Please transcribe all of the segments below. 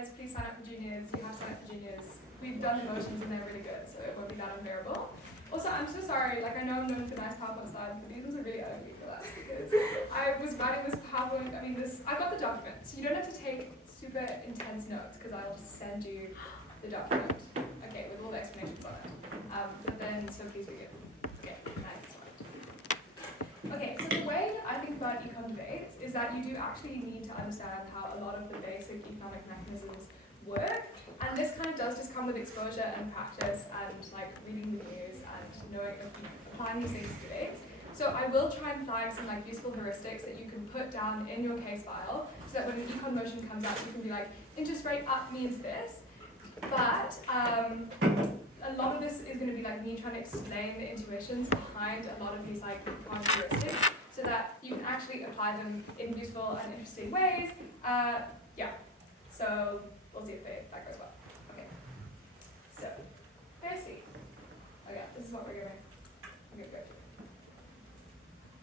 heads, please sign up for juniors. You have to sign up for juniors. We've done the motions and they're really good, so it won't be that unbearable. Also, I'm so sorry, like I know I'm known for nice PowerPoint slides, but these ones are really ugly for that because I was writing this PowerPoint, I got the document, so you don't have to take super intense notes because I'll just send you the document, okay, with all the explanations on it. But then, so please read it. Okay, next slide. Okay, so the way that I think about econ debates is that you do actually need to understand how a lot of the basic economic mechanisms work, and this kind of does just come with exposure and practice and like reading the news and knowing, applying these things to debates. So I will try and flag some like useful heuristics that you can put down in your case file so that when an econ motion comes out, you can be like, interest rate up means this. But a lot of this is going to be like me trying to explain the intuitions behind a lot of these like econ heuristics so that you can actually apply them in useful and interesting ways. Yeah, so we'll see if that goes well. Okay, so firstly, okay, this is what we're going to go through.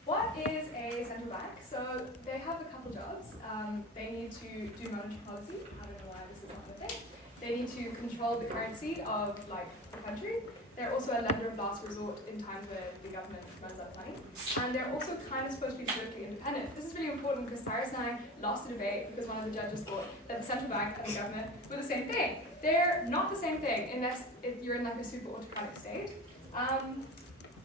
What is a central bank? So they have a couple jobs. They need to do monetary policy. I don't know why this is not on the thing. They need to control the currency of like the country. They're also a lender of last resort in times where the government runs out of money. And they're also kind of supposed to be politically independent. This is really important because Cyrus and I lost a debate because one of the judges thought that the central bank and the government were the same thing. They're not the same thing unless if you're in like a super autocratic state.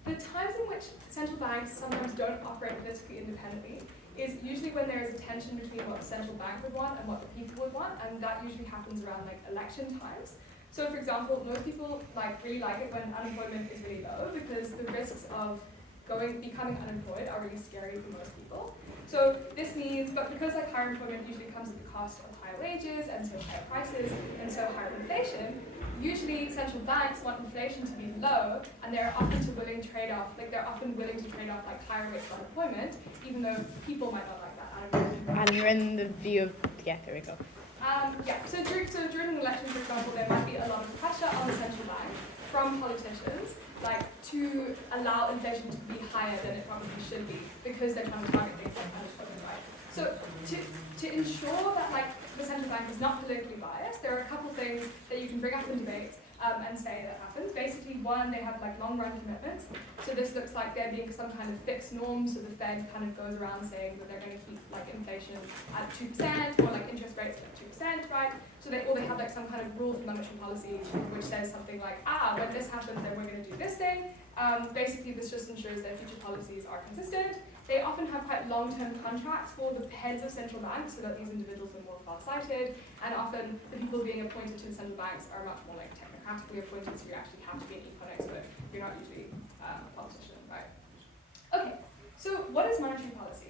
The times in which central banks sometimes don't operate politically independently is usually when there is a tension between what the central bank would want and what the people would want, and that usually happens around like election times. So for example, most people really like it when unemployment is really low because the risks of becoming unemployed are really scary for most people. So this means, but because like higher employment usually comes at the cost of higher wages and so higher prices and so higher inflation, usually central banks want inflation to be low, and they're often willing to trade off like higher rates of unemployment, even though people might not like that. And you're in the view of, yeah, there we go. So during an election, for example, there might be a lot of pressure on the central bank from politicians, like to allow inflation to be higher than it probably should be, because they're trying to target things like unemployment, right? So to ensure that like the central bank is not politically biased, there are a couple things that you can bring up in debates and say that happens. Basically, one, they have like long-run commitments. So this looks like there being some kind of fixed norm. So the Fed kind of goes around saying that they're going to keep like inflation at 2% or like interest rates at 2%, right? So they have like some kind of rule for monetary policy which says something like, when this happens, then we're going to do this thing. Basically, this just ensures that future policies are consistent. They often have quite long-term contracts for the heads of central banks so that these individuals are more far-sighted, and often the people being appointed to the central banks are much more like technocratically appointed, so you actually have to be an econ expert. You're not usually a politician, right? Okay, so what is monetary policy?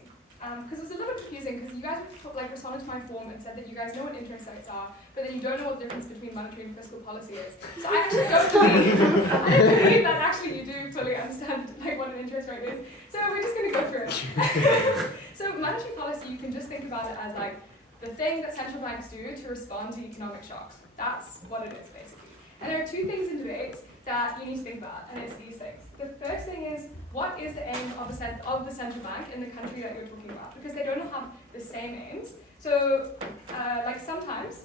Because it's a little bit confusing because you guys responded to my form and said that you guys know what interest rates are, but then you don't know what the difference between monetary and fiscal policy is. So I actually don't believe that actually you do totally understand like what an interest rate is. So we're just going to go through it. So monetary policy, you can just think about it as like the thing that central banks do to respond to economic shocks. That's what it is basically. And there are two things in debates that you need to think about, and it's these things. The first thing is, what is the aim of the central bank in the country that you're talking about? Because they don't have the same aims. So, like sometimes,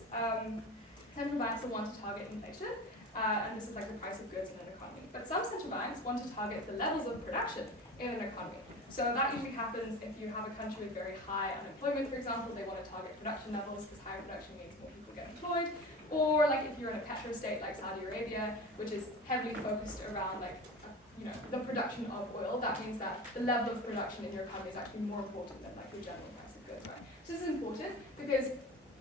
central banks will want to target inflation, and this is like the price of goods in an economy. But some central banks want to target the levels of production in an economy. So that usually happens if you have a country with very high unemployment, for example. They want to target production levels because higher production means more people get employed. Or like if you're in a petro state like Saudi Arabia, which is heavily focused around like the production of oil, that means that the level of production in your economy is actually more important than like the general price of goods, right? So this is important because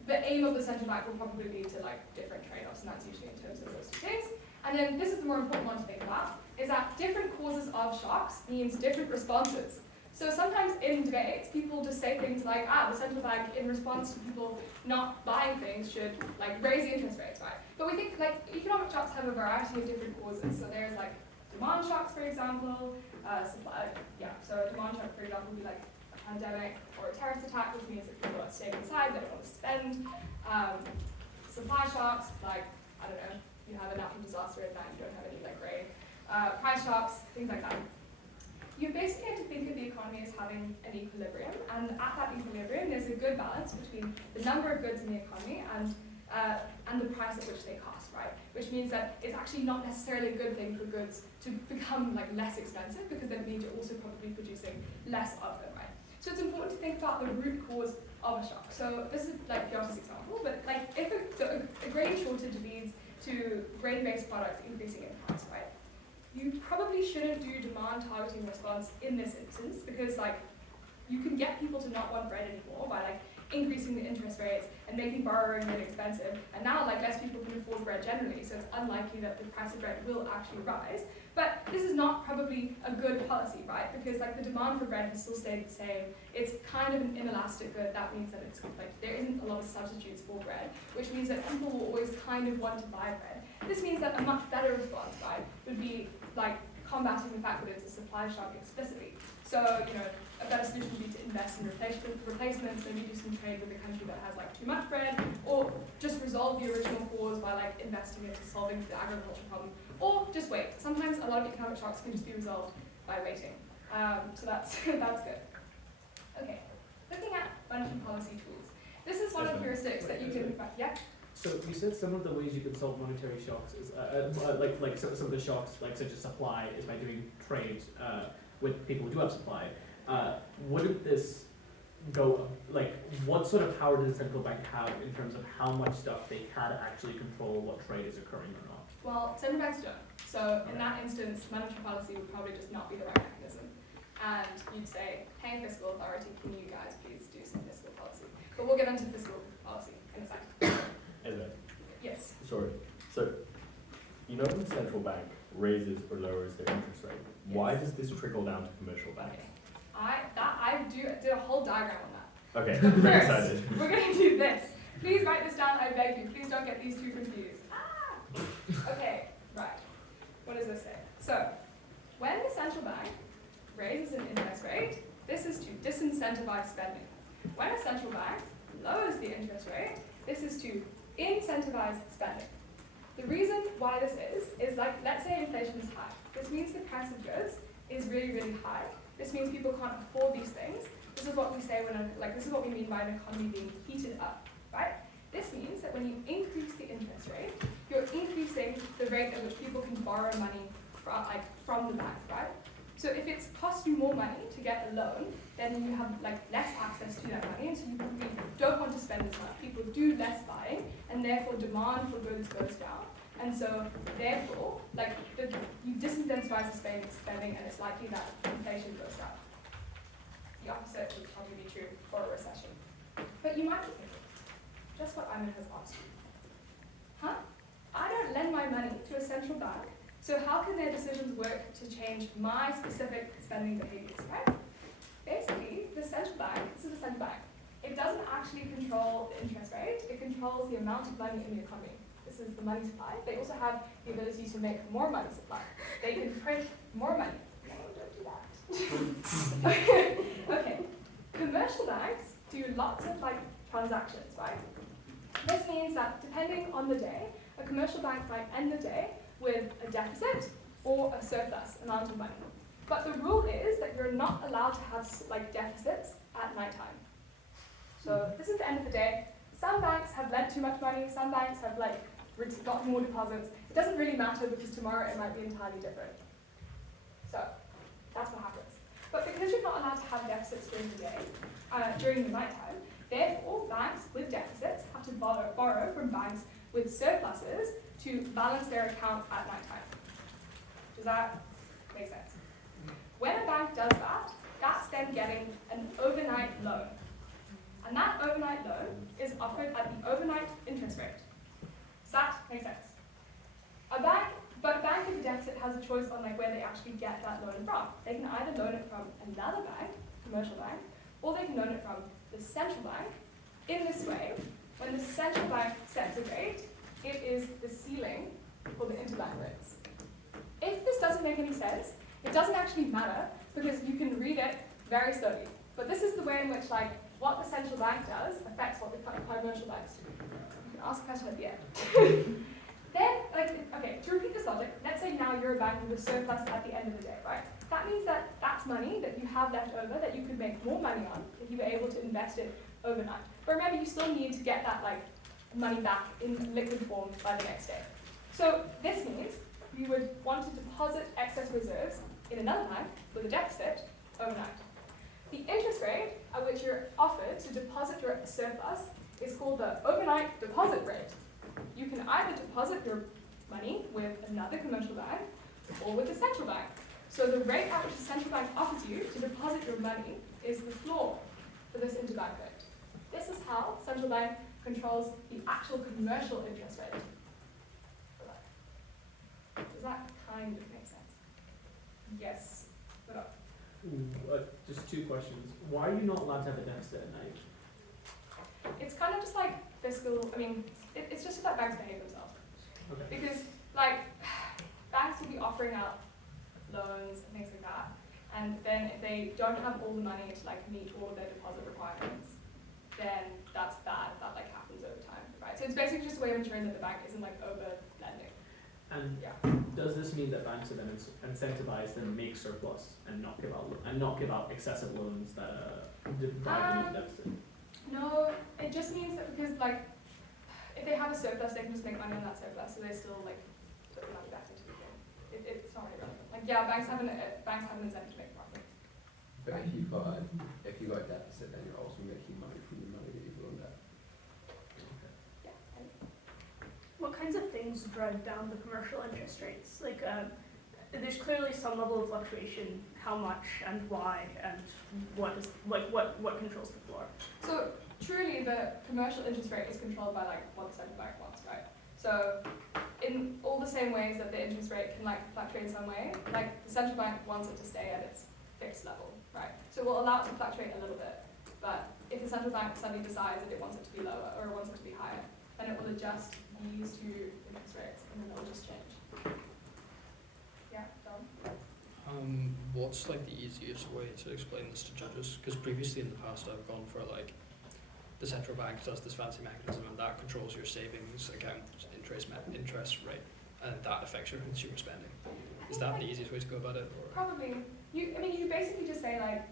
the aim of the central bank will probably lead to like different trade-offs, and that's usually in terms of those two things. And then this is the more important one to think about, is that different causes of shocks means different responses. So sometimes in debates, people just say things like, the central bank, in response to people not buying things, should like raise the interest rates, right? But we think like economic shocks have a variety of different causes. So there's like demand shocks, for example, So a demand shock, for example, would be like a pandemic or a terrorist attack, which means that people are staying inside, they don't want to spend. Supply shocks, like, I don't know, you have a natural disaster at night, you don't have any like grain. Price shocks, things like that. You basically have to think of the economy as having an equilibrium, and at that equilibrium there's a good balance between the number of goods in the economy and and the price at which they cost, right? Which means that it's actually not necessarily a good thing for goods to become like less expensive, because that means you're also probably producing less of them, right? So it's important to think about the root cause of a shock. So this is like the obvious example, but like if a grain shortage leads to grain-based products increasing in price, right? You probably shouldn't do demand targeting response in this instance, because like you can get people to not want bread anymore by like increasing the interest rates and making borrowing really expensive. And now like less people can afford bread generally, so it's unlikely that the price of bread will actually rise. But this is not probably a good policy, right? Because like the demand for bread has still stayed the same. It's kind of an inelastic good. That means that it's like there isn't a lot of substitutes for bread, which means that people will always kind of want to buy bread. This means that a much better response, right, would be like combating the fact that it's a supply shock explicitly. So, you know, a better solution would be to invest in replacements, maybe do some trade with a country that has like too much bread, or just resolve the original cause by like investing in solving the agriculture problem, or just wait. Sometimes a lot of economic shocks can just be resolved by waiting. So that's that's good. Okay, looking at monetary policy tools. This is one of the heuristics that you can, yeah? So you said some of the ways you can solve monetary shocks is like some of the shocks, like such as supply, is by doing trade with people who do have supply. Wouldn't this go, like, what sort of power does the central bank have in terms of how much stuff they can actually control what trade is occurring or not? Well, central banks don't. So in that instance, monetary policy would probably just not be the right mechanism. And you'd say, hey, fiscal authority, can you guys please do some fiscal policy? But we'll get into fiscal policy in a second. Esmé, Yes. sorry. So, you know when the central bank raises or lowers their interest rate, why does this trickle down to commercial banks? Okay. I did a whole diagram on that. Okay, But I'm first, excited. we're going to do this. Please write this down, I beg you. Please don't get these two confused. Okay, right. What does this say? So, when the central bank raises an interest rate, this is to disincentivize spending. When a central bank lowers the interest rate, this is to incentivize spending. The reason why this is like, let's say inflation is high. This means the price of goods is really, really high. This means people can't afford these things. This is what we say this is what we mean by an economy being heated up, right? This means that when you increase the interest rate, you're increasing the rate at which people can borrow money from the bank, right? So if it's cost you more money to get a loan, then you have like less access to that money, and so you probably don't want to spend as much. People do less buying, and therefore demand for goods goes down. And so therefore, you disincentivize the spending, and it's likely that inflation goes down. The opposite would probably be true for a recession. But you might be thinking, just what Ayman has asked you. Huh? I don't lend my money to a central bank, so how can their decisions work to change my specific spending behaviors, right? Basically, the central bank, this is the central bank, it doesn't actually control the interest rate, it controls the amount of money in the economy. This is the money supply. They also have the ability to make more money supply. They can print more money. No, don't do that. Okay. Commercial banks do lots of transactions, right? This means that depending on the day, a commercial bank might end the day with a deficit or a surplus amount of money. But the rule is that you're not allowed to have deficits at nighttime. So this is the end of the day. Some banks have lent too much money, some banks have got more deposits. It doesn't really matter because tomorrow it might be entirely different. So that's what happens. But because you're not allowed to have deficits during the day, during the nighttime, therefore banks with deficits have to borrow from banks with surpluses to balance their accounts at nighttime. Does that make sense? When a bank does that, that's then getting an overnight loan. And that overnight loan is offered at the overnight interest rate. Does that make sense? But a bank with a deficit has a choice on where they actually get that loan from. They can either loan it from another bank, commercial bank, or they can loan it from the central bank. In this way, when the central bank sets a rate, it is the ceiling for the interbank rates. If this doesn't make any sense, it doesn't actually matter because you can read it very slowly. But this is the way in which what the central bank does affects what the commercial banks do. You can ask a question at the end. Then, okay, to repeat this logic, let's say now you're a bank with a surplus at the end of the day, right? That means that that's money that you have left over that you could make more money on if you were able to invest it overnight. But remember, you still need to get that money back in liquid form by the next day. So this means you would want to deposit excess reserves in another bank with a deficit overnight. The interest rate at which you're offered to deposit your surplus is called the overnight deposit rate. You can either deposit your money with another commercial bank or with the central bank. So the rate at which the central bank offers you to deposit your money is the floor for this interbank rate. This is how the central bank controls the actual commercial interest rate. Does that kind of make sense? Yes. What up? Just two questions. Why are you not allowed to have a deficit at night? It's kind of just like fiscal, I mean, it's just that banks behave themselves. Okay. Because, like, banks will be offering out loans and things like that, and then if they don't have all the money to, like, meet all of their deposit requirements, then that's bad. That, like, happens over time, right? So it's basically just a way of ensuring that the bank isn't, like, over-lending. And Yeah. does this mean that banks are then incentivized to make surplus and not give out excessive loans that drive the deficit? No, it just means that because, like, if they have a surplus, they can just make money on that surplus, so they still, like, put the money back into the game. It's not really relevant. Like, yeah, banks have an incentive to make profit. But if you got a deficit, then you're also making money from the money that you've loaned out. Yeah. What kinds of things drive down the commercial interest rates? Like, there's clearly some level of fluctuation. How much and why, and what controls the floor? So truly, the commercial interest rate is controlled by like what the central bank wants, right? So in all the same ways that the interest rate can like fluctuate in some way, like the central bank wants it to stay at its fixed level, right? So it will allow it to fluctuate a little bit, but if the central bank suddenly decides that it wants it to be lower or it wants it to be higher, then it will adjust these two interest rates and then it will just change. Yeah, Dom? What's like the easiest way to explain this to judges? Because previously in the past I've gone for like the central bank does this fancy mechanism and that controls your savings account interest rate and that affects your consumer spending. Is that the easiest way to go about it? Or? Probably. You basically just say like,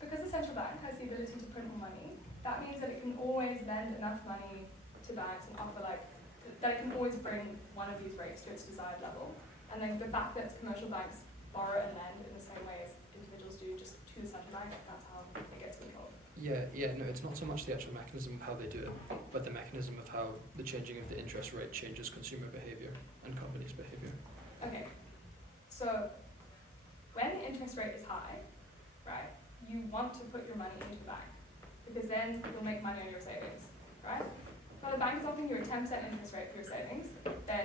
because the central bank has the ability to print more money, that means that it can always lend enough money to banks and offer like, that it can always bring one of these rates to its desired level. And then the fact that commercial banks borrow and lend in the same way as individuals do just to the central bank, that's how it gets controlled. Yeah, no, it's not so much the actual mechanism of how they do it, but the mechanism of how the changing of the interest rate changes consumer behavior and companies' behavior. Okay, so when the interest rate is high, right, you want to put your money into the bank because then you'll make money on your savings, right? If the bank is offering you a 10% interest rate for your savings, then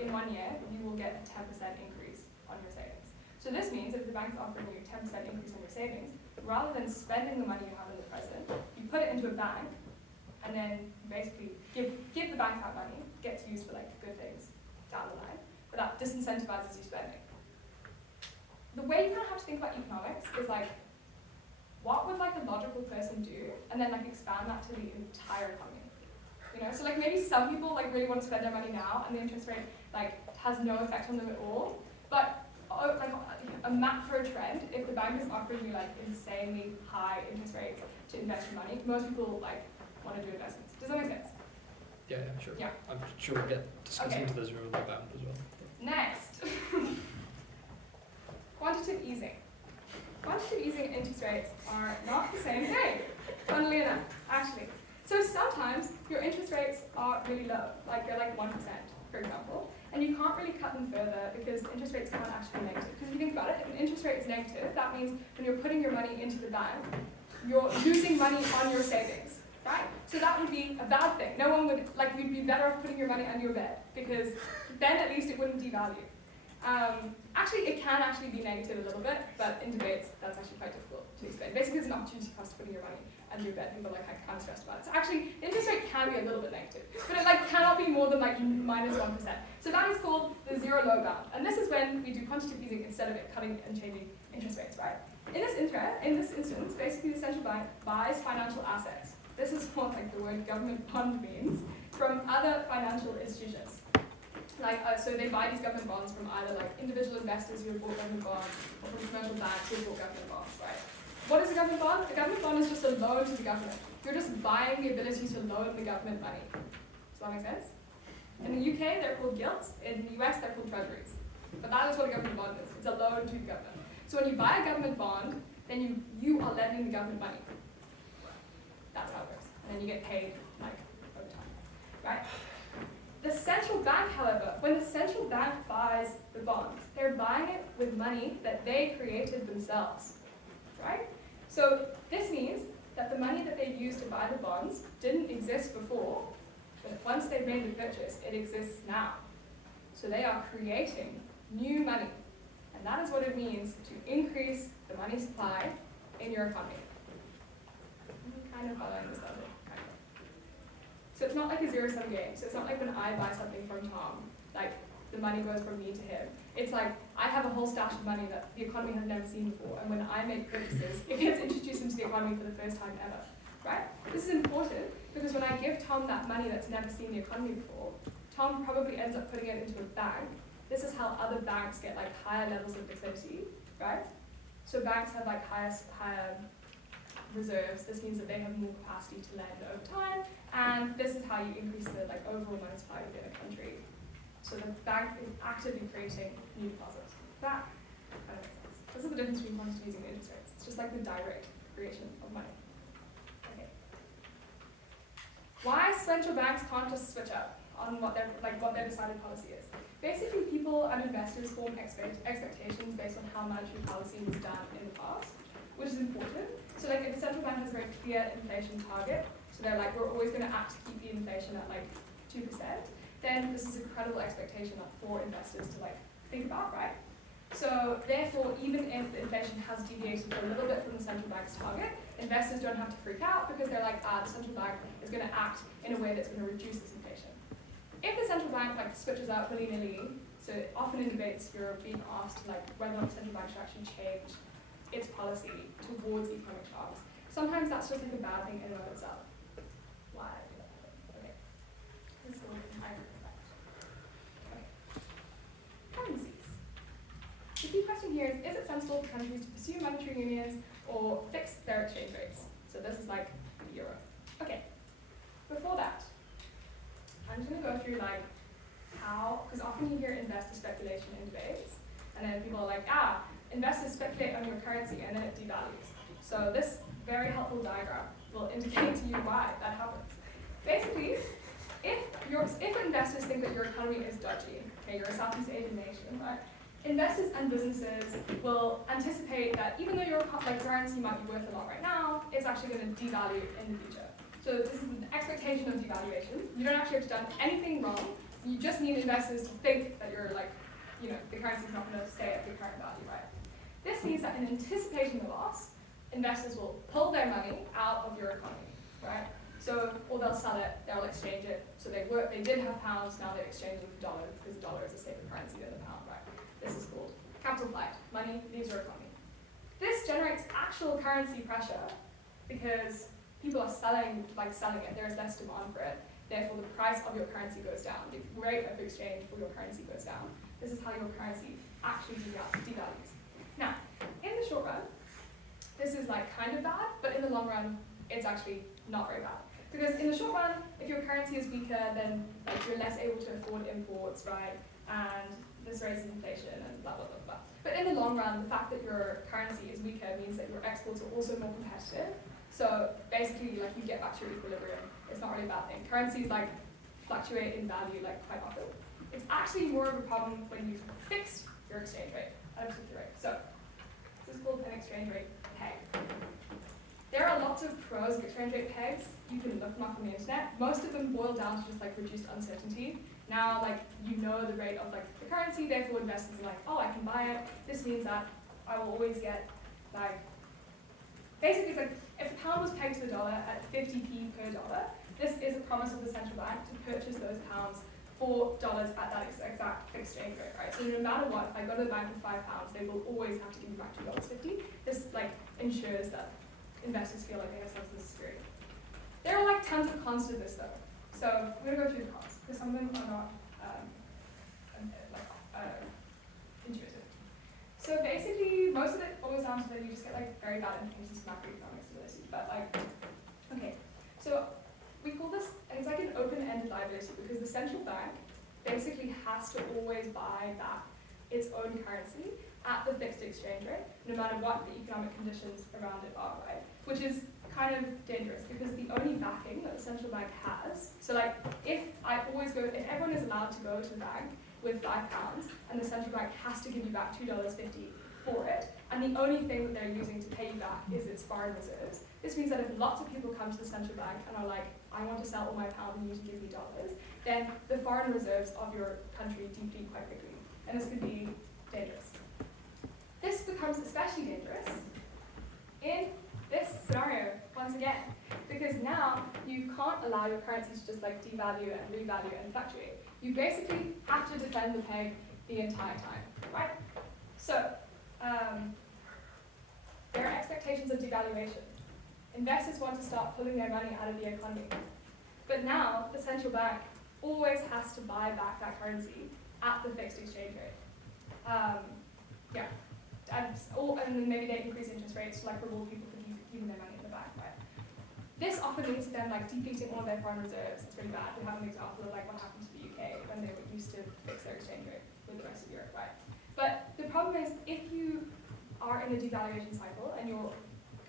in 1 year you will get a 10% increase on your savings. So this means that if the bank is offering you a 10% increase on your savings, rather than spending the money you have in the present, you put it into a bank and then basically give the bank that money, gets used for like good things down the line, but that disincentivizes you spending. The way you kind of have to think about economics is like, what would like a logical person do, and then like expand that to the entire economy. You know, so like maybe some people like really want to spend their money now, and the interest rate like has no effect on them at all. But like a macro trend, if the bank is offering you like insanely high interest rates to invest your money, most people like want to do investments. Does that make sense? Yeah, sure. Yeah. I'm sure we'll get discussing into this room about that as well. Next, quantitative easing. Quantitative easing and interest rates are not the same thing, funnily enough, actually. So sometimes your interest rates are really low, like they're like 1%, for example, and you can't really cut them further because interest rates can't actually be negative. Because if you think about it, if an interest rate is negative, that means when you're putting your money into the bank, you're losing money on your savings, right? So that would be a bad thing. No one would, like, you'd be better off putting your money under your bed because then at least it wouldn't devalue. Actually, it can actually be negative a little bit, but in debates, that's actually quite difficult to explain. Basically, it's an opportunity cost putting your money under your bed. People are like kind of stressed about it. So actually, interest rate can be a little bit negative, but it like cannot be more than like minus 1%. So that is called the zero low bound, and this is when we do quantitative easing instead of it cutting and changing interest rates, right? In this instance, basically the central bank buys financial assets. This is what like the word government bond means from other financial institutions. Like, so they buy these government bonds from either like individual investors who have bought government bonds or from commercial banks who have bought government bonds, right? What is a government bond? A government bond is just a loan to the government. You're just buying the ability to loan the government money. Does that make sense? In the UK, they're called gilts. In the US, they're called treasuries. But that is what a government bond is. It's a loan to the government. So when you buy a government bond, then you are lending the government money. That's how it works. And then you get paid like over time, right? The central bank, however, when the central bank buys the bonds, they're buying it with money that they created themselves, right? So this means that the money that they used to buy the bonds didn't exist before, but once they've made the purchase, it exists now. So they are creating new money. And that is what it means to increase the money supply in your economy. I'm kind of following this level, kind of. So it's not like a zero-sum game. So it's not like when I buy something from Tom, like the money goes from me to him. It's like I have a whole stash of money that the economy has never seen before, and when I make purchases, it gets introduced into the economy for the first time ever, right? This is important because when I give Tom that money that's never seen the economy before, Tom probably ends up putting it into a bank. This is how other banks get like higher levels of liquidity, right? So banks have like higher reserves. This means that they have more capacity to lend over time, and this is how you increase the like overall money supply within a country. So the bank is actively creating new deposits. That kind of makes sense. This is the difference between quantitative easing and interest rates. It's just like the direct creation of money. Okay. Why central banks can't just switch up on what their decided policy is? Basically, people and investors form expectations based on how monetary policy was done in the past, which is important. So like if the central bank has a very clear inflation target, so they're like, we're always going to act to keep the inflation at like 2%, then this is a credible expectation for investors to like think about, right? So therefore, even if the inflation has deviated a little bit from the central bank's target, investors don't have to freak out because they're like, the central bank is going to act in a way that's going to reduce this inflation. If the central bank like switches out willy-nilly, so often in debates you're being asked like whether or not the central bank should actually change its policy towards economic shocks. Sometimes that's just like a bad thing in and of itself. Why do that happen? Okay. Let's go with higher effect. Okay. Currencies. The key question here is it sensible for countries to pursue monetary unions or fix their exchange rates? So this is like the euro. Okay. Before that, I'm just going to go through like how, because often you hear investor speculation in debates, and then people are like, investors speculate on your currency and then it devalues. So this very helpful diagram will indicate to you why that happens. Basically, if investors think that your economy is dodgy, okay, you're a Southeast Asian nation, right? Investors and businesses will anticipate that even though your currency might be worth a lot right now, it's actually going to devalue in the future. So this is an expectation of devaluation. You don't actually have to do anything wrong. You just need investors to think that you're like, the currency is not going to stay at the current value, right? This means that in anticipation of loss, investors will pull their money out of your economy, right? So, or they'll sell it, they'll exchange it. So they did have pounds, now they've exchanged them for dollars because the dollar is a safer currency than the pound, right? This is called capital flight. Money leaves your economy. This generates actual currency pressure because people are selling it. There is less demand for it. Therefore, the price of your currency goes down. The rate of exchange for your currency goes down. This is how your currency actually devalues. Now, in the short run, this is like kind of bad, but in the long run, it's actually not very bad. Because in the short run, if your currency is weaker, then like you're less able to afford imports, right? And this raises inflation and blah, blah, blah, blah. But in the long run, the fact that your currency is weaker means that your exports are also more competitive. So basically, like you get back to your equilibrium. It's not really a bad thing. Currencies like fluctuate in value like quite often. It's actually more of a problem when you fix your exchange rate at a particular rate. So this is called an exchange rate peg. There are lots of pros of exchange rate pegs. You can look them up on the internet. Most of them boil down to just like reduced uncertainty. Now, like you know the rate of like the currency, therefore investors are like, oh, I can buy it. This means that I will always get like, basically it's like if the pound was pegged to the dollar at 50p per dollar, this is a promise of the central bank to purchase those pounds for dollars at that exact exchange rate, right? So no matter what, if I go to the bank with £5, they will always have to give me back $2.50. This like ensures that investors feel like they have sense of security. There are like tons of cons to this though. So we're gonna go through the cons because some of them are not intuitive. So basically, most of it boils down to that you just get like very bad indications of macroeconomic stability. But like, okay, so we call this, it's like an open-ended liability because the central bank basically has to always buy back its own currency at the fixed exchange rate, no matter what the economic conditions around it are, right? Which is kind of dangerous because the only backing that the central bank has, so like if everyone is allowed to go to the bank with £5 and the central bank has to give you back $2.50 for it, and the only thing that they're using to pay you back is its foreign reserves, this means that if lots of people come to the central bank and are like, I want to sell all my pounds and you need to give me dollars, then the foreign reserves of your country deplete quite quickly, and this could be dangerous. This becomes especially dangerous in this scenario, once again, because now you can't allow your currency to just like devalue and revalue and fluctuate. You basically have to defend the peg the entire time, right? So, there are expectations of devaluation. Investors want to start pulling their money out of the economy. But now, the central bank always has to buy back that currency at the fixed exchange rate. And then maybe they increase interest rates to like reward people for keeping their money in the bank, right? This often leads to them like depleting all of their foreign reserves. It's really bad. We have an example of like what happened to the UK when they were used to fix their exchange rate with the rest of Europe, right? But the problem is if you are in a devaluation cycle and your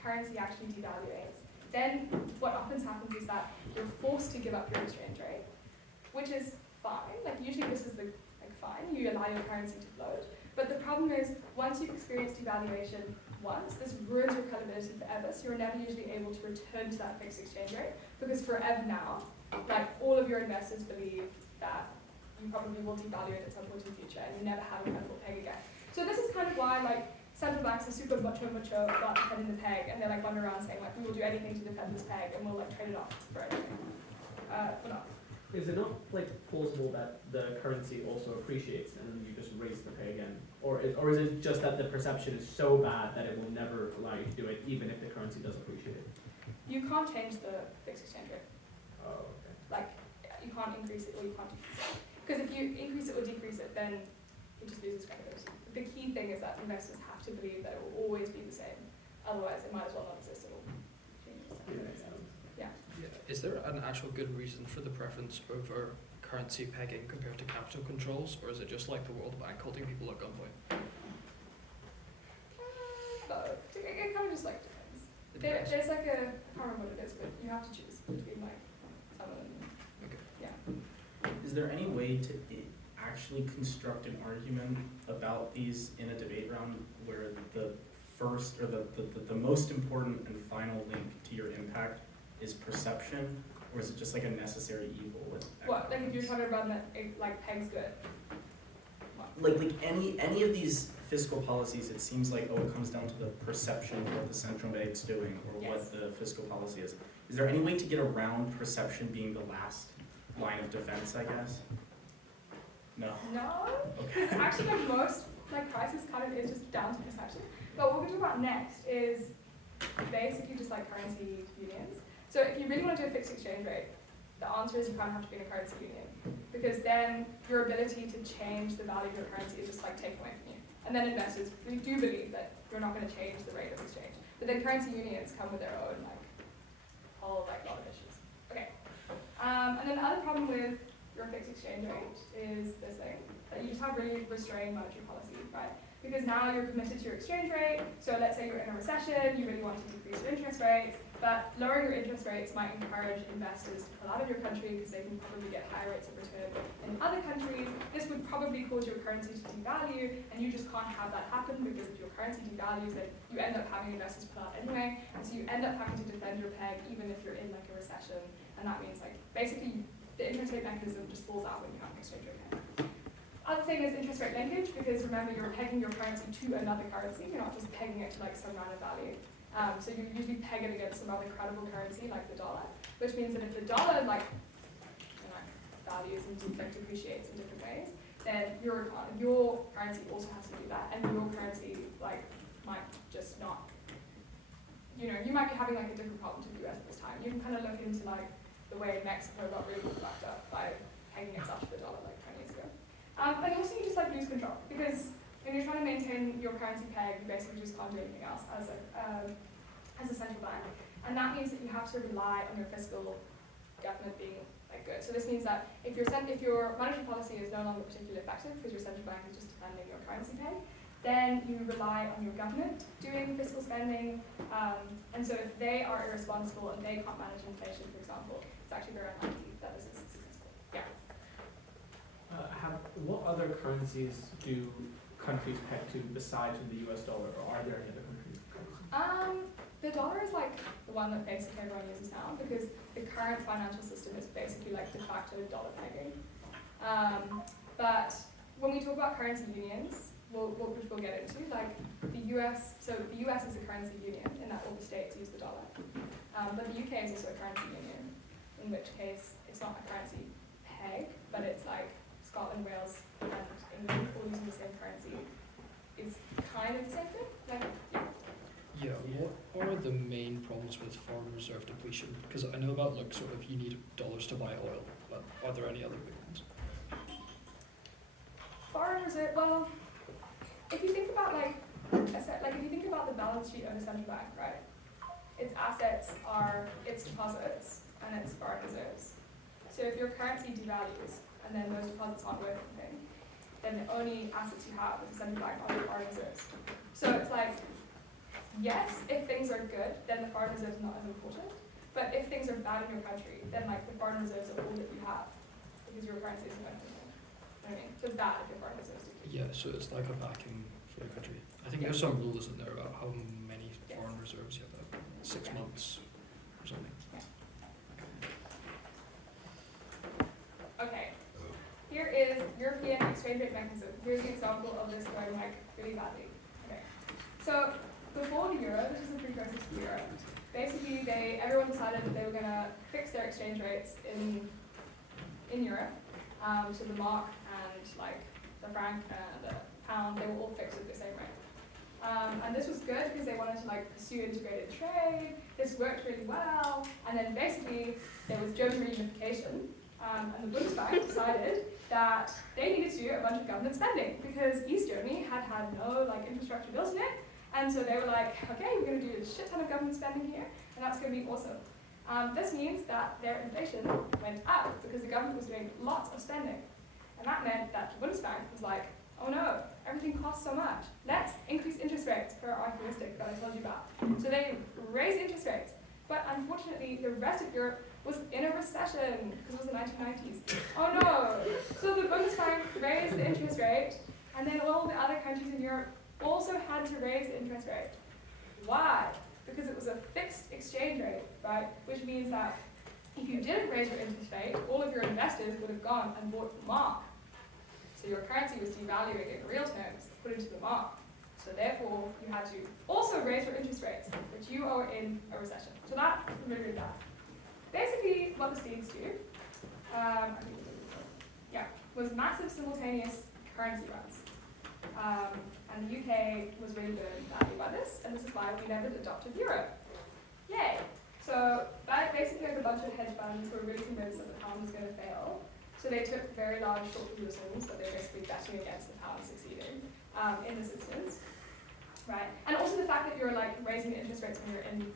currency actually devaluates, then what often happens is that you're forced to give up your exchange rate, which is fine. Like usually this is the fine. You allow your currency to float. But the problem is, once you've experienced devaluation once, this ruins your credibility forever, so you're never usually able to return to that fixed exchange rate, because forever now, like all of your investors believe that you probably will devalue it at some point in the future, and you never have a credible peg again. So this is kind of why like central banks are super macho about defending the peg, and they're like running around saying like, we will do anything to defend this peg, and we'll like trade it off for anything. But not. Is it not like plausible that the currency also appreciates and then you just raise the peg again? Or is it just that the perception is so bad that it will never allow you to do it even if the currency does appreciate? You can't change the fixed exchange rate. Oh, okay. Like, you can't increase it or you can't decrease it. Because if you increase it or decrease it, then it just loses credibility. The key thing is that investors have to believe that it will always be the same. Otherwise, it might as well not exist at all. Yeah. Is there an actual good reason for the preference over currency pegging compared to capital controls, or is it just like the World Bank holding people at gunpoint? But it kind of just like depends. There's like I can't remember what it is, but you have to choose between like some of them. Okay. Yeah. Is there any way to actually construct an argument about these in a debate round where the first or the most important and final link to your impact is perception, or is it just like a necessary evil with What, like if you're trying to run that like peg's good? like any of these fiscal policies, it seems like, it comes down to the perception of what the central bank's doing or Yes. what the fiscal policy is. Is there any way to get around perception being the last line of defense, I guess? No? No, Okay. because actually like most like crisis kind of is just down to perception. But what we're talking about next is basically just like currency unions. So if you really want to do a fixed exchange rate, the answer is you kind of have to be in a currency union, because then your ability to change the value of your currency is just like taken away from you. And then investors really do believe that you're not going to change the rate of exchange. But then currency unions come with their own like whole like lot of issues. Okay. And then the other problem with your fixed exchange rate is this thing, that you just have really restrained monetary policy, right? Because now you're committed to your exchange rate. So let's say you're in a recession, you really want to decrease your interest rates, but lowering your interest rates might encourage investors to pull out of your country because they can probably get higher rates of return in other countries. This would probably cause your currency to devalue, and you just can't have that happen, because if your currency devalues, then you end up having investors pull out anyway, and so you end up having to defend your peg even if you're in like a recession, and that means like basically the interest rate mechanism just falls out when you have an exchange rate peg. Other thing is interest rate linkage, because remember you're pegging your currency to another currency, you're not just pegging it to like some random value. So you usually peg it against some other credible currency like the dollar, which means that if the dollar like values and like depreciates in different ways, then your currency also has to do that, and your currency like might just not. You know, you might be having like a different problem to the US at this time. You can kind of look into like the way Mexico got really fucked up by pegging itself to the dollar like 20 years ago. And also you just like lose control, because when you're trying to maintain your currency peg, you basically just can't do anything else as a central bank. And that means that you have to rely on your fiscal government being like good. So this means that if your monetary policy is no longer particularly effective because your central bank is just defending your currency peg, then you rely on your government doing fiscal spending. And so if they are irresponsible and they can't manage inflation, for example, it's actually very unlikely that this is successful. Yeah. What other currencies do countries peg to besides the US dollar, or are there any other countries? The dollar is like the one that basically everyone uses now because the current financial system is basically like de facto dollar pegging. But when we talk about currency unions, which we'll get into, like the US, so the US is a currency union in that all the states use the dollar. But the UK is also a currency union, in which case it's not a currency peg, but it's like Scotland, Wales, and England all using the same currency. It's kind of the same thing. Like, yeah. Yeah, what are the main problems with foreign reserve depletion? Because I know about like sort of you need dollars to buy oil, but are there any other big ones? Foreign reserve, well, if you think about if you think about the balance sheet of a central bank, right? Its assets are its deposits and its foreign reserves. So if your currency devalues and then those deposits aren't worth anything, then the only assets you have as a central bank are the foreign reserves. So it's like, yes, if things are good, then the foreign reserves are not as important. But if things are bad in your country, then like the foreign reserves are all that you have because your currency isn't worth anything. You know what I mean? So it's bad if your foreign reserves do. Yeah, so it's like a vacuum for the country. I think there's some rules in there about how many foreign reserves you have to have. 6 months or something. Okay, here is European exchange rate mechanism. Here's an example of this going like really badly. Okay, so before the euro, this is a precursor to the euro. Basically, everyone decided that they were gonna fix their exchange rates in Europe. So the mark and like the franc and the pound, they were all fixed at the same rate. And this was good because they wanted to like pursue integrated trade. This worked really well. And then basically there was German reunification. And the Bundesbank decided that they needed to do a bunch of government spending because East Germany had no like infrastructure built in it. And so they were like, okay, we're going to do a shit ton of government spending here, and that's going to be awesome. This means that their inflation went up because the government was doing lots of spending. And that meant that the Bundesbank was like, oh no, everything costs so much. Let's increase interest rates per our heuristic that I told you about. So they raised interest rates. But unfortunately, the rest of Europe was in a recession because it was the 1990s. Oh no! So the Bundesbank raised the interest rate, and then all the other countries in Europe also had to raise the interest rate. Why? Because it was a fixed exchange rate, right? Which means that if you didn't raise your interest rate, all of your investors would have gone and bought the mark. So your currency was devaluing in real terms, put into the mark. So therefore, you had to also raise your interest rates, which you are in a recession. So that was really, really bad. Basically, what the Steeds do, was massive simultaneous currency runs. And the UK was really good badly by this, and this is why we never adopted euro. Yay! So basically, like a bunch of hedge funds were really convinced that the pound was going to fail. So they took very large short positions that they were basically betting against the pound succeeding in this instance, right? And also the fact that you're like raising the interest rates when you're in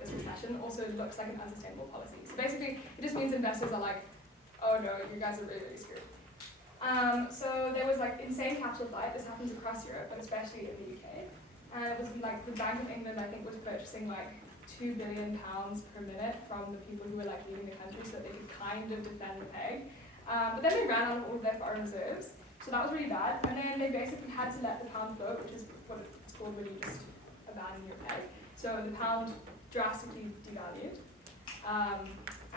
this recession also looks like an unsustainable policy. So basically, it just means investors are like, oh no, you guys are really, really screwed. So there was like insane capital flight. This happens across Europe, but especially in the UK. And it was like the Bank of England, I think, was purchasing like £2 billion per minute from the people who were like leaving the country so that they could kind of defend the peg. But then they ran out of all of their foreign reserves, so that was really bad. And then they basically had to let the pound float, which is what it's called when you just abandon your peg. So the pound drastically devalued.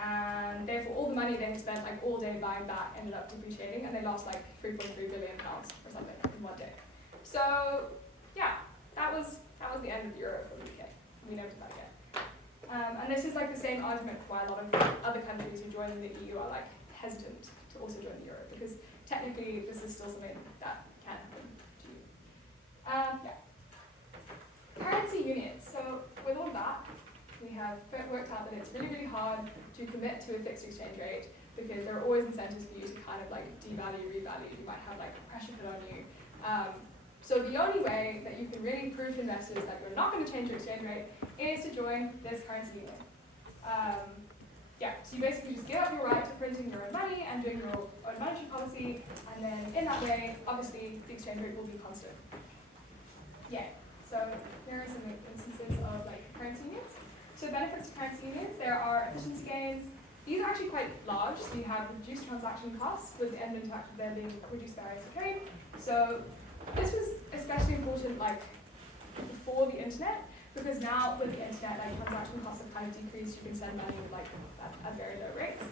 And therefore all the money they had spent like all day buying back ended up depreciating, and they lost like £3.3 billion or something in one day. So yeah, that was the end of the euro for the UK. We never did that again. And this is like the same argument why a lot of other countries who join the EU are like hesitant to also join the euro, because technically this is still something that can happen to you. Currency unions. So with all that, we have worked out that it's really, really hard to commit to a fixed exchange rate because there are always incentives for you to kind of like devalue, revalue. You might have like pressure put on you. So the only way that you can really prove to investors that you're not going to change your exchange rate is to join this currency union. So you basically just give up your right to printing your own money and doing your own monetary policy, and then in that way, obviously, the exchange rate will be constant. Yeah, so there are some instances of like currency unions. So benefits to currency unions, there are efficiency gains. These are actually quite large, so you have reduced transaction costs with the end impact of there being reduced barriers to trade. So this was especially important like before the internet, because now with the internet, like transaction costs have kind of decreased. You can send money like at very low rates,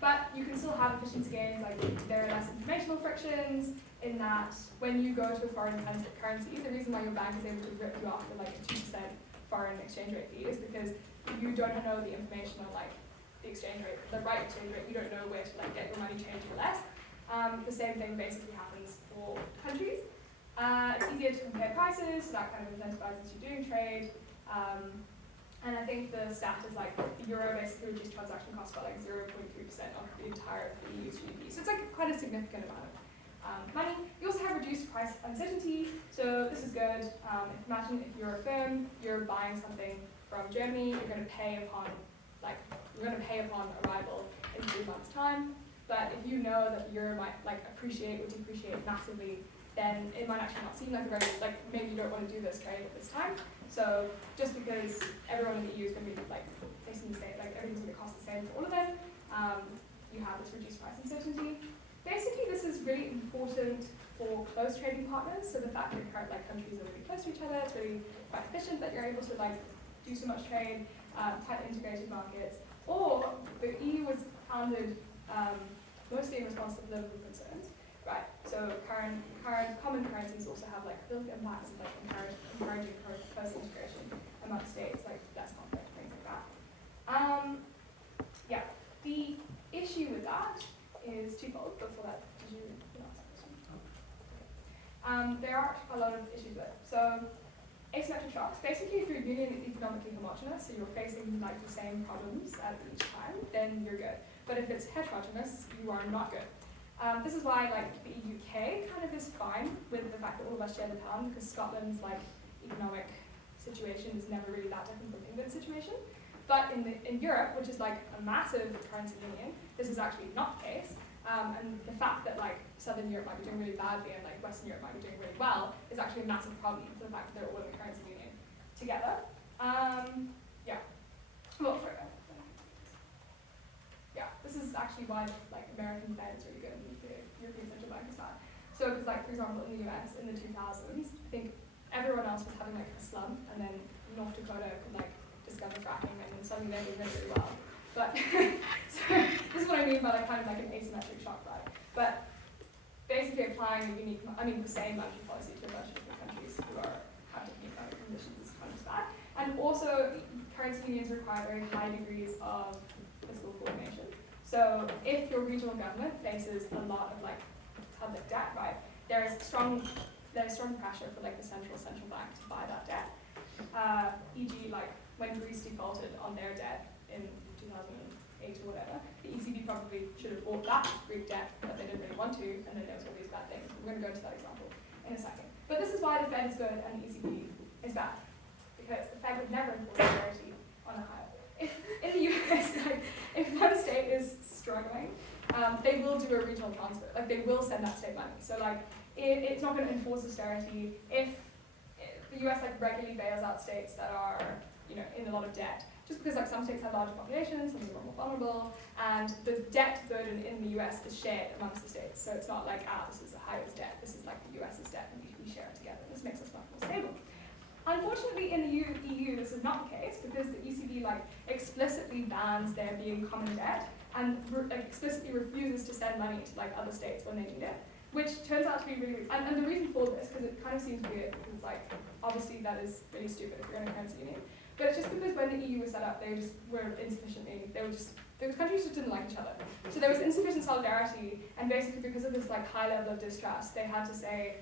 but you can still have efficiency gains. Like there are less informational frictions in that when you go to a foreign currency, the reason why your bank is able to rip you off with like a 2% foreign exchange rate fee is because you don't know the information on like the exchange rate, the right exchange rate. You don't know where to like get your money changed for less. The same thing basically happens for countries. It's easier to compare prices, so that kind of incentivizes you doing trade. And I think the stat is like the euro basically reduced transaction costs by like 0.3% of the entire EU's GDP. So it's like quite a significant amount of money. You also have reduced price uncertainty, so this is good. Imagine if you're a firm, you're buying something from Germany, you're going to pay upon arrival in 3 months' time. But if you know that the euro might like appreciate or depreciate massively, then it might actually not seem like a very, like maybe you don't want to do this trade at this time. So just because everyone in the EU is going to be like facing the same, like everything's going to cost the same for all of them, you have this reduced price uncertainty. Basically, this is really important for close trading partners. So the fact that like countries are really close to each other, it's really quite efficient that you're able to like do so much trade, quite integrated markets. Or the EU was founded mostly in response to political concerns, right? So current common currencies also have like political impacts of like encouraging close integration among states, like less conflict, things like that. The issue with that is twofold. Before that, did you ask a question? There are actually a lot of issues with it. So asymmetric shocks, basically if your union is economically homogeneous, so you're facing like the same problems at each time, then you're good. But if it's heterogeneous, you are not good. This is why like the UK kind of is fine with the fact that all of us share the pound, because Scotland's like economic situation is never really that different from England's situation. But in Europe, which is like a massive currency union, this is actually not the case. And the fact that like Southern Europe might be doing really badly and like Western Europe might be doing really well is actually a massive problem for the fact that they're all in the currency union together. This is actually why like American Fed is really good and the European Central Bank is bad. So because like for example in the US in the 2000s, I think everyone else was having like a slump, and then North Dakota could like discover fracking, and then suddenly they're doing really well. But so this is what I mean by like kind of like an asymmetric shock, right? But basically applying the same monetary policy to a bunch of different countries who have different economic conditions is kind of bad. And also currency unions require very high degrees of fiscal coordination. So if your regional government faces a lot of like public debt, right, there's strong pressure for like the central bank to buy that debt. E.g. like when Greece defaulted on their debt in 2008 or whatever, the ECB probably should have bought that Greek debt, but they didn't really want to, and then there was all these bad things. We're going to go into that example in a second. But this is why the Fed is good and the ECB is bad, because the Fed would never enforce austerity on a higher. If in the US, like, if one state is struggling, they will do a regional transfer. Like they will send that state money. So like it's not going to enforce austerity if the US like regularly bails out states that are in a lot of debt. Just because like some states have larger populations, some are more vulnerable, and the debt burden in the US is shared amongst the states. So it's not like this is Ohio's debt. This is like the US's debt, and we share it together. This makes us much more stable. Unfortunately, in the EU, this is not the case because the ECB like explicitly bans there being common debt and explicitly refuses to send money to like other states when they need it, which turns out to be really weird. And the reason for this, because it kind of seems weird, because like obviously that is really stupid if you're in a currency union, but it's just because when the EU was set up, they just were insufficiently. The countries just didn't like each other. So there was insufficient solidarity, and basically because of this like high level of distrust, they had to say,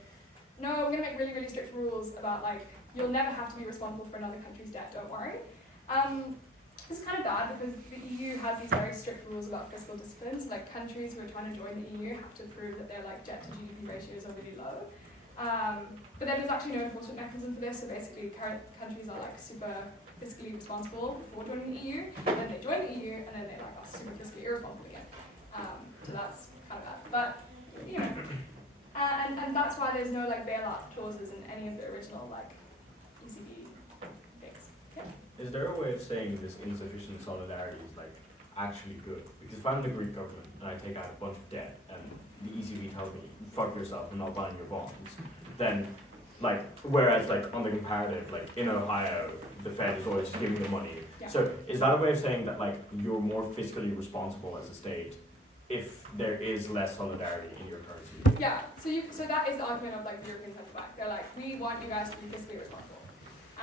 no, we're gonna make really, really strict rules about like you'll never have to be responsible for another country's debt, don't worry. This is kind of bad because the EU has these very strict rules about fiscal discipline. So like countries who are trying to join the EU have to prove that their like debt to GDP ratios are really low. But then there's actually no enforcement mechanism for this, so basically current countries are like super fiscally responsible before joining the EU, and then they join the EU, and then they like are super fiscally irresponsible again. So that's kind of bad. But, you know, and that's why there's no like bailout clauses in any of the original like ECB things. Okay? Is there a way of saying this insufficient solidarity is like actually good? Because if I'm the Greek government and I take out a bunch of debt and the ECB tells me, fuck yourself, I'm not buying your bonds, then like, whereas like on the comparative, like in Ohio, the Fed is always just giving the money. Yeah. So is that a way of saying that like you're more fiscally responsible as a state if there is less solidarity in your currency? Yeah, so that is the argument of like the European Central Bank. They're like, we want you guys to be fiscally responsible.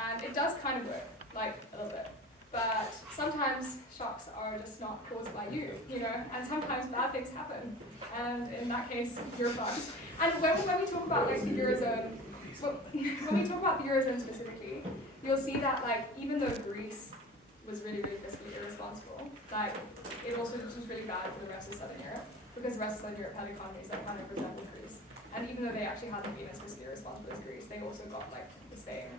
And it does kind of work, like a little bit. But sometimes shocks are just not caused by you, you know, and sometimes bad things happen. And in that case, you're fucked. And when we talk about like the Eurozone, when we talk about the Eurozone specifically, you'll see that like even though Greece was really, really fiscally irresponsible, like it also was really bad for the rest of Southern Europe, because the rest of Southern Europe had economies that kind of resembled Greece. And even though they actually hadn't been as fiscally irresponsible as Greece, they also got like the same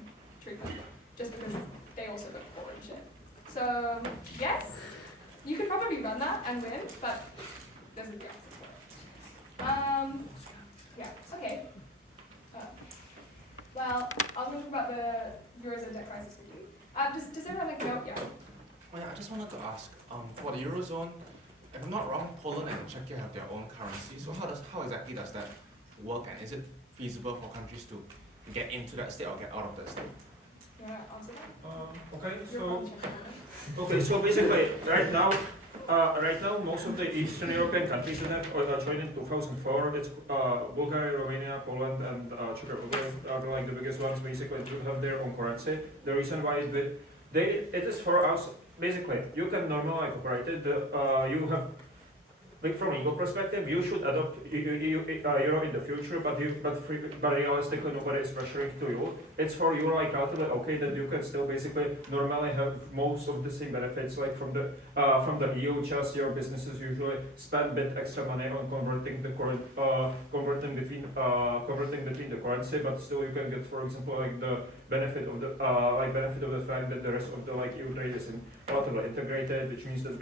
treatment, just because they also got poor and shit. So yes, you could probably run that and win, but there's a difference. Yeah, okay. Well, I'll talk about the Eurozone debt crisis with you. Does everyone like know? Yeah. Oh, yeah, I just wanted to ask, for the Eurozone, if I'm not wrong, Poland and Czechia have their own currency. So how exactly does that work, and is it feasible for countries to get into that state or get out of that state? Yeah, answer that. Okay, so basically, right now, most of the Eastern European countries that joined in 2004, it's Bulgaria, Romania, Poland, and Czech Republic are like the biggest ones. Basically, do have their own currency. The reason why it is for us. Basically, you can normally operate it. You have, like from legal perspective, you should adopt euro in the future, but realistically nobody is pressuring to you. It's for you like relatively okay that you can still basically normally have most of the same benefits like from the EU. Just your businesses usually spend a bit extra money on converting between the currency, but still you can get, for example, like the benefit of the fact that the rest of the like EU trade is relatively integrated, which means that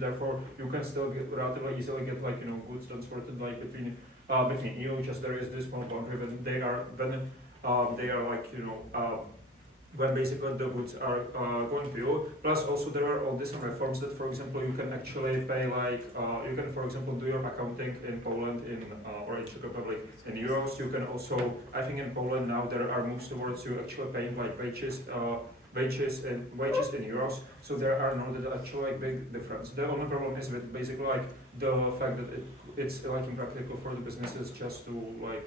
therefore you can still get relatively easily get like goods transported like between EU. Just there is this small boundary when they are like when basically the goods are going to you. Plus also there are all these reforms that, for example, you can actually pay like you can, for example, do your accounting in Poland or in Czech Republic in euros. You can also, I think in Poland now there are moves towards you actually paying like wages in euros. So there are not actually like big difference. The only problem is with basically like the fact that it's like impractical for the businesses just to like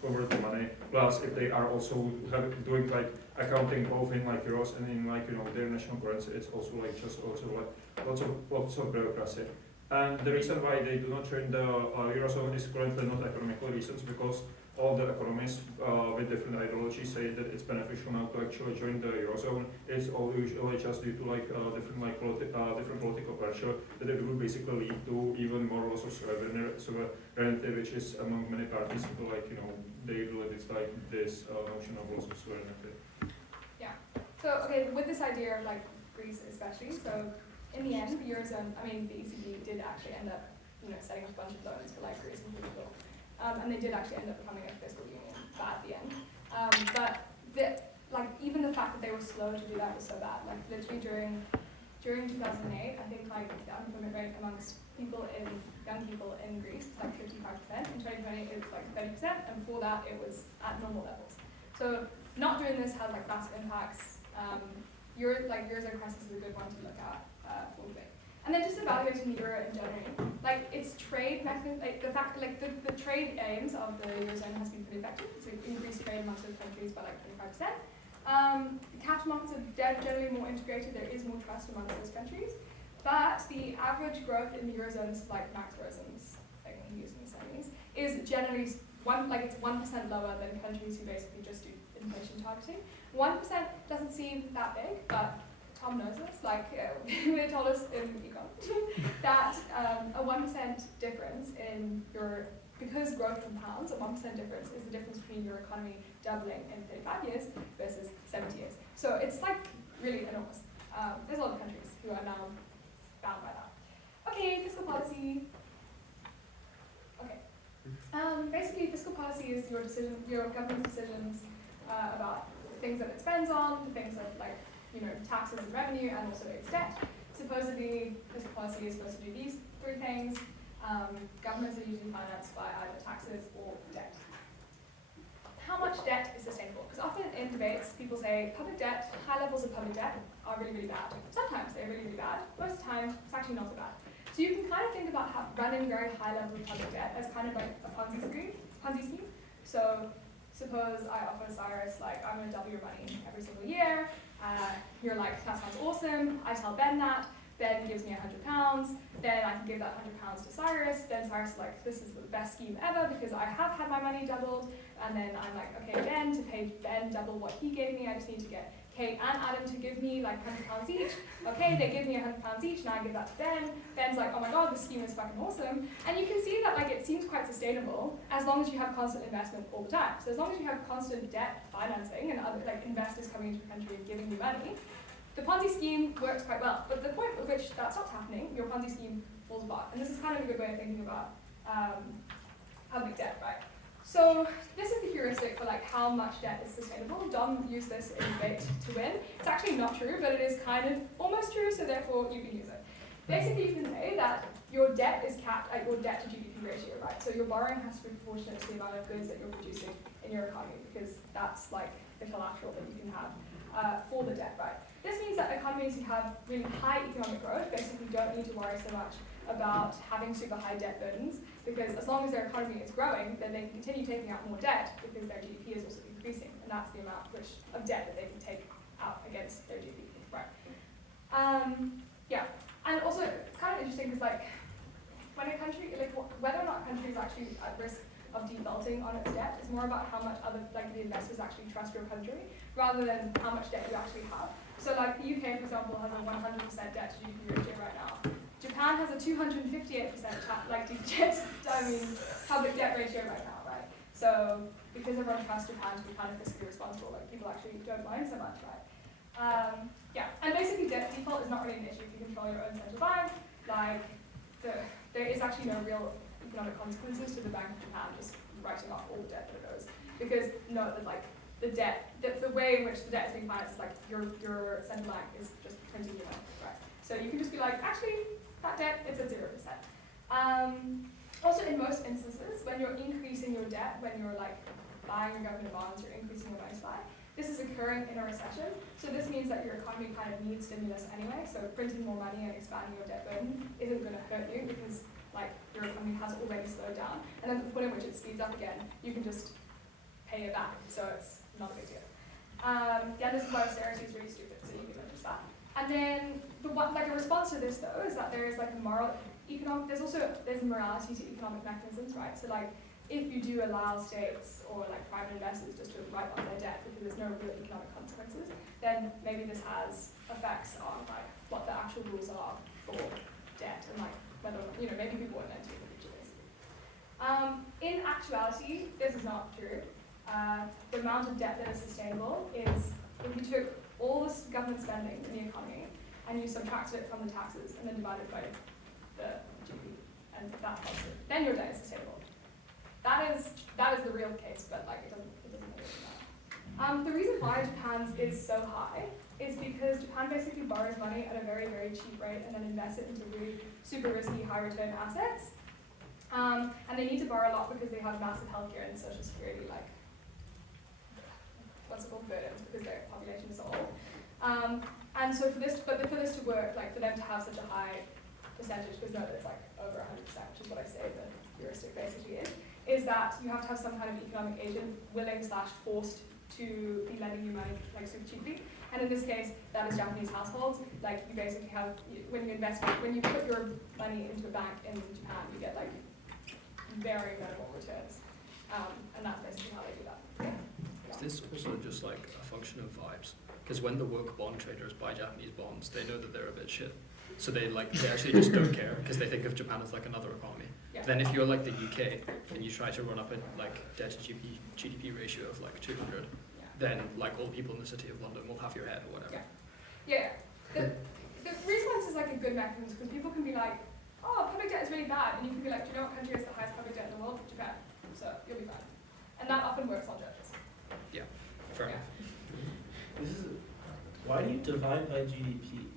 convert the money. Plus if they are also doing like accounting both in like euros and in like their national currency, it's also like lots of bureaucracy. And the reason why they do not join the Eurozone is currently not economical reasons, because all the economists with different ideologies say that it's beneficial now to actually join the Eurozone. It's all usually just due to like different political pressure that it would basically lead to even more loss of sovereignty, which is among many parties people like they believe it's like this notion of loss of sovereignty. Yeah. So okay, with this idea of like Greece especially, so in the end, the Eurozone, I mean the ECB did actually end up setting up a bunch of loans for like Greece and Portugal. And they did actually end up becoming a fiscal union at the end. But even the fact that they were slow to do that was so bad. Like literally during 2008, I think like the unemployment rate amongst young people in Greece was like 55%. In 2020 it was like 30%, and before that it was at normal levels. So not doing this has like massive impacts. Eurozone crisis is a good one to look at for the bit. And then just evaluating the euro in general, like its trade mechanism, like the fact, like the trade aims of the Eurozone has been pretty effective. So increased trade amongst those countries by like 25%. Capital markets are generally more integrated. There is more trust amongst those countries. But the average growth in the Eurozone, this is like Max Rosen's thing he used in the 70s, is generally it's 1% lower than countries who basically just do inflation targeting. 1% doesn't seem that big, but Tom knows this, like they told us in econ that a 1% difference in your because growth compounds, a 1% difference is the difference between your economy doubling in 35 years versus 70 years. So it's like really enormous. There's a lot of countries who are now bound by that. Okay, fiscal policy. Okay. Basically, fiscal policy is your government's decisions about the things that it spends on, the things that like, taxes and revenue, and also its debt. Supposedly, fiscal policy is supposed to do these three things. Governments are usually financed by either taxes or debt. How much debt is sustainable? Because often in debates, people say public debt, high levels of public debt are really, really bad. Sometimes they're really, really bad. Most of the time, it's actually not so bad. So you can kind of think about running very high levels of public debt as kind of like a Ponzi scheme. So suppose I offer Cyrus, like, I'm going to double your money every single year. You're like, that sounds awesome. I tell Ben that. Ben gives me £100. Then I can give that £100 to Cyrus. Then Cyrus is like, this is the best scheme ever because I have had my money doubled. And then I'm like, okay, Ben, to pay Ben double what he gave me, I just need to get Kate and Adam to give me like £100 each. Okay, they give me £100 each, and I give that to Ben. Ben's like, oh my god, this scheme is fucking awesome. And you can see that like it seems quite sustainable as long as you have constant investment all the time. So as long as you have constant debt financing and other like investors coming into the country and giving you money, the Ponzi scheme works quite well. But the point at which that stops happening, your Ponzi scheme falls apart. And this is kind of a good way of thinking about public debt, right? So this is the heuristic for like how much debt is sustainable. Dom used this in debate to win. It's actually not true, but it is kind of almost true, so therefore you can use it. Basically, you can say that your debt is capped at your debt to GDP ratio, right? So your borrowing has to be proportionate to the amount of goods that you're producing in your economy, because that's like the collateral that you can have for the debt, right? This means that economies who have really high economic growth basically don't need to worry so much about having super high debt burdens, because as long as their economy is growing, then they can continue taking out more debt because their GDP is also increasing, and that's the amount of debt that they can take out against their GDP, right? Yeah, and also it's kind of interesting because like when a country, like whether or not a country is actually at risk of defaulting on its debt is more about how much other like the investors actually trust your country rather than how much debt you actually have. So like the UK, for example, has a 100% debt to GDP ratio right now. Japan has a 258% public debt ratio right now, right? So because everyone trusts Japan to be kind of fiscally responsible, like people actually don't mind so much, right? Yeah, and basically debt default is not really an issue if you control your own central bank. Like there is actually no real economic consequences to the Bank of Japan just writing off all the debt that it owes, because the debt, the way in which the debt is being financed is like your central bank is just printing your money, right? So you can just be like, actually, that debt, it's at 0%. Also, in most instances, when you're increasing your debt, when you're like buying your government bonds, you're increasing your money supply, this is occurring in a recession. So this means that your economy kind of needs stimulus anyway. So printing more money and expanding your debt burden isn't going to hurt you because like your economy has already slowed down. And then the point at which it speeds up again, you can just pay it back. So it's not a big deal. Yeah, this is why austerity is really stupid. So you can notice that. And then a response to this though is that there is like a there's morality to economic mechanisms, right? So like if you do allow states or like private investors just to write off their debt because there's no real economic consequences, then maybe this has effects on like what the actual rules are for debt and like whether maybe people won't enter in the future basically. In actuality, this is not true. The amount of debt that is sustainable is if you took all this government spending in the economy and you subtracted it from the taxes and then divided by the GDP, and that's positive, then your debt is sustainable. That is the real case, but like it doesn't really matter. The reason why Japan's is so high is because Japan basically borrows money at a very, very cheap rate and then invests it into really super risky, high return assets. And they need to borrow a lot because they have massive healthcare and social security, like what's it called, burdens, because their population is so old. And so for this to work, like for them to have such a high percentage, because note that it's like over 100%, which is what I say the heuristic basically is that you have to have some kind of economic agent willing/forced to be lending you money like super cheaply. And in this case, that is Japanese households. Like you basically have, when you put your money into a bank in Japan, you get like very minimal returns. And that's basically how they do that. Yeah. Is this also just like a function of vibes? Because when the woke bond traders buy Japanese bonds, they know that they're a bit shit. So they actually just don't care because they think of Japan as like another economy. Yeah. Then if you're like the UK and you try to run up a like debt to GDP ratio of like 200, then like all people in the city of London will have your head or whatever. Yeah. The response is like a good mechanism because people can be like, oh, public debt is really bad, and you can be like, do you know what country has the highest public debt in the world? Japan. So you'll be fine. And that often works on judges. Fair Yeah. enough. Why do you divide by GDP?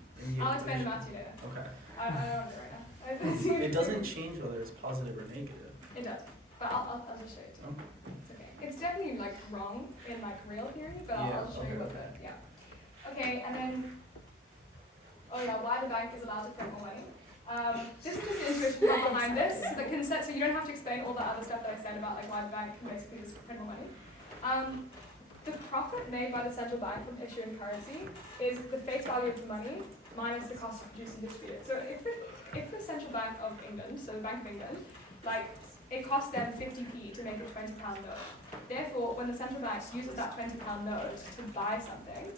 I'll explain the math to you later. Okay. I don't want to do it right now. It doesn't change whether it's positive or negative. It does, but I'll just show you. Oh. It's okay. It's definitely like wrong in like real theory, but I'll show you what the Okay, and then why the bank is allowed to print more money. This is just the intuition behind this. That can set, so you don't have to explain all the other stuff that I said about like why the bank can basically just print more money. The profit made by the central bank from issuing currency is the face value of the money minus the cost of producing and distributing it. So if the Central Bank of England, so the Bank of England, like it costs them 50p to make a £20 note. Therefore, when the central bank uses that £20 note to buy something,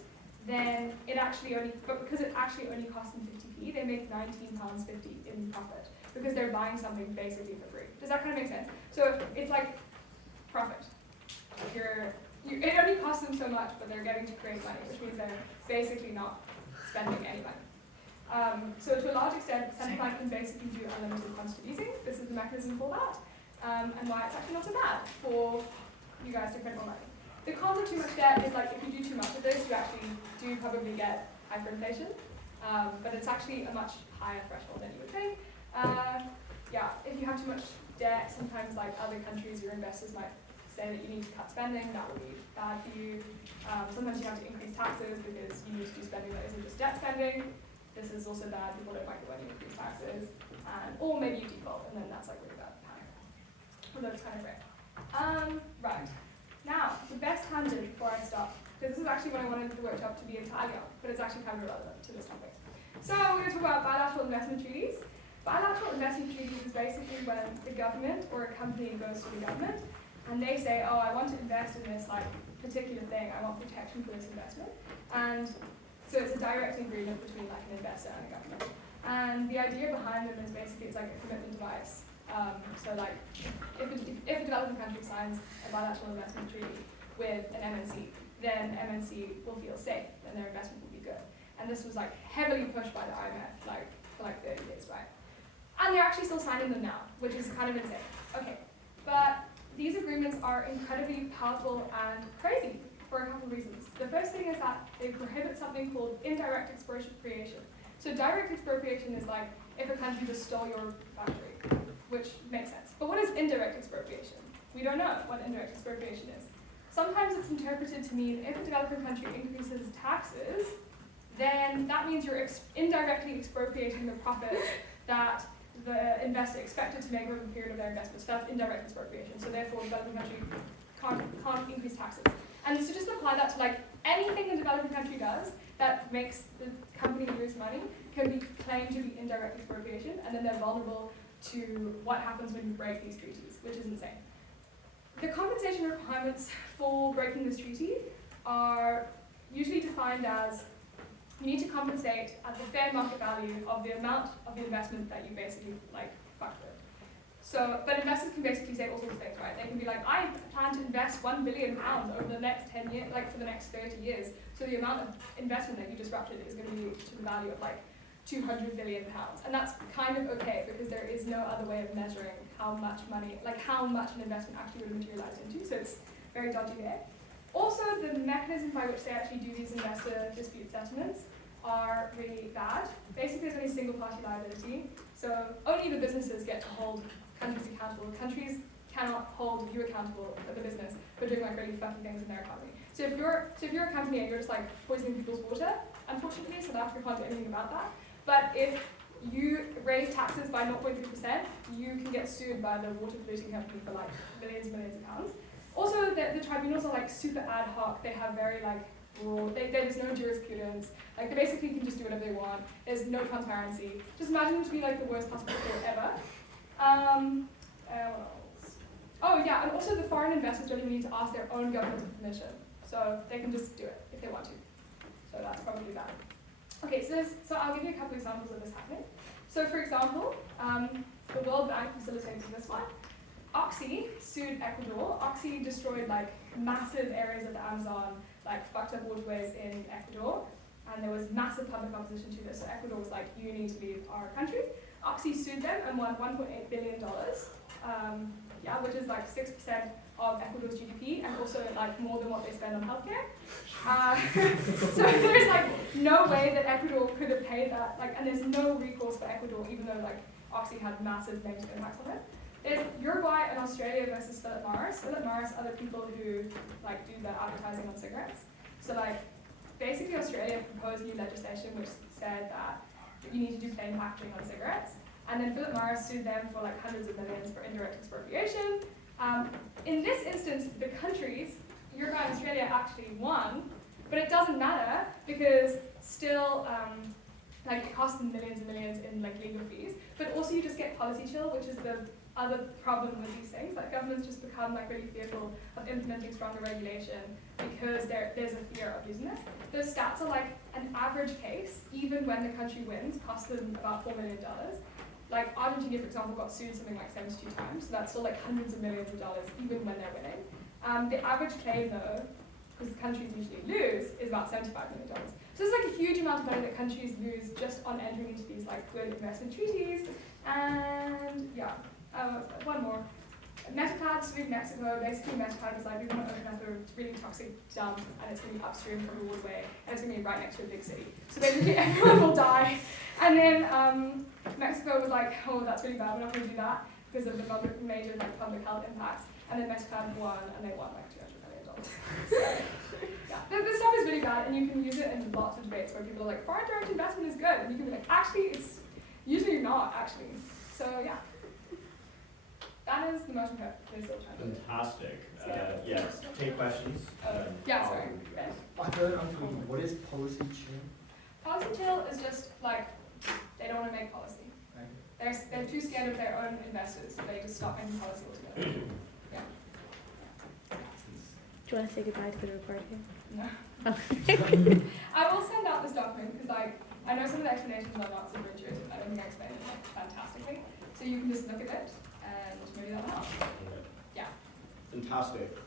then it actually because it actually only costs them 50p, they make £19.50 in profit because they're buying something basically for free. Does that kind of make sense? So it's like profit. It only costs them so much, but they're getting to create money, which means they're basically not spending any money. So to a large extent, the central bank can basically do unlimited quantitative easing. This is the mechanism for that, and why it's actually not so bad for you guys to print more money. The cons of too much debt is like if you do too much of this, you actually do probably get hyperinflation, but it's actually a much higher threshold than you would think. If you have too much debt, sometimes like other countries, your investors might say that you need to cut spending, that would be bad for you. Sometimes you have to increase taxes because you need to do spending that isn't just debt spending. This is also bad, people don't like it when you increase taxes. Or maybe you default, and then that's like really bad panic. Although it's kind of rare. Right. Now, the best tangent before I stop, because this is actually when I wanted the workshop to be Italian, but it's actually kind of irrelevant to this topic. So we're going to talk about bilateral investment treaties. Bilateral investment treaties is basically when the government or a company goes to the government and they say, oh, I want to invest in this like particular thing, I want protection for this investment. And so it's a direct agreement between like an investor and a government. And the idea behind them is basically it's like a commitment device. So like if a developing country signs a bilateral investment treaty with an MNC, then MNC will feel safe and their investment will be good. And this was like heavily pushed by the IMF like for like 30 years, right? And they're actually still signing them now, which is kind of insane. Okay, but these agreements are incredibly powerful and crazy for a couple of reasons. The first thing is that they prohibit something called indirect expropriation. So direct expropriation is like if a country just stole your factory, which makes sense. But what is indirect expropriation? We don't know what indirect expropriation is. Sometimes it's interpreted to mean if a developing country increases taxes, then that means you're indirectly expropriating the profits that the investor expected to make over the period of their investment. So that's indirect expropriation. So therefore, the developing country can't increase taxes. And so just apply that to like anything a developing country does that makes the company lose money can be claimed to be indirect expropriation, and then they're vulnerable to what happens when you break these treaties, which is insane. The compensation requirements for breaking this treaty are usually defined as you need to compensate at the fair market value of the amount of the investment that you basically like fucked with. So, but investors can basically say all sorts of things, right? They can be like, I plan to invest £1 billion over the next 10 years, like for the next 30 years. So the amount of investment that you disrupted is going to be to the value of like £200 billion. And that's kind of okay because there is no other way of measuring how much money, like how much an investment actually would materialize into. So it's very dodgy there. Also, the mechanism by which they actually do these investor dispute settlements are really bad. Basically, there's only single party liability. So only the businesses get to hold countries accountable. Countries cannot hold you accountable for the business for doing like really fucking things in their economy. So if you're a company and you're just like poisoning people's water, unfortunately South Africa can't do anything about that. But if you raise taxes by 0.3%, you can get sued by the water polluting company for like millions and millions of pounds. Also, the tribunals are like super ad hoc. They have very like raw. There's no jurisprudence. Like they basically can just do whatever they want. There's no transparency. Just imagine them to be like the worst possible court ever. What else? Oh yeah, and also the foreign investors don't even need to ask their own government for permission. So they can just do it if they want to. So that's probably bad. Okay, so I'll give you a couple examples of this happening. So for example, the World Bank facilitated this one. Oxy sued Ecuador. Oxy destroyed like massive areas of the Amazon, like fucked up waterways in Ecuador, and there was massive public opposition to this. So Ecuador was like, you need to leave our country. Oxy sued them and won $1.8 billion, which is like 6% of Ecuador's GDP, and also like more than what they spend on healthcare. So there's like no way that Ecuador could have paid that, like, and there's no recourse for Ecuador, even though like Oxy had massive negative impacts on it. There's Uruguay and Australia versus Philip Morris. Philip Morris are the people who like do the advertising on cigarettes. So like basically Australia proposed new legislation which said that you need to do plain packaging on cigarettes. And then Philip Morris sued them for like hundreds of millions for indirect expropriation. In this instance, the countries, Uruguay and Australia, actually won, but it doesn't matter because still, like it costs them millions and millions in like legal fees. But also you just get policy chill, which is the other problem with these things. Like governments just become like really fearful of implementing stronger regulation because there's a fear of using this. Those stats are like an average case, even when the country wins, costs them about $4 million. Like Argentina, for example, got sued something like 72 times, so that's still like hundreds of millions of dollars, even when they're winning. The average claim, though, because countries usually lose, is about $75 million. So it's like a huge amount of money that countries lose just on entering into these like good investment treaties. And yeah, one more. Metacad sued Mexico. Basically, Metacad was like, we want to open up a really toxic dump, and it's going to be upstream from the waterway, and it's going to be right next to a big city. So basically, everyone will die. And then Mexico was like, oh, that's really bad. We're not going to do that because of the major like public health impacts. And then Metacad won, and they won like $200 million. So, yeah, this stuff is really bad, and you can use it in lots of debates where people are like, foreign direct investment is good, and you can be like, actually, it's usually not actually. So yeah. That is the motion proposal. Fantastic. Take questions. Sorry. What is policy chill? Policy chill is just like, they don't want to make policy. They're too scared of their own investors, so they just stop making policy altogether. Yeah. Do you want to say goodbye to the recording? No. I will send out this document because like I know some of the explanations are not super intuitive. I don't think I explained it like, fantastically. So you can just look at it and maybe that'll help. Yeah. Yeah. Fantastic.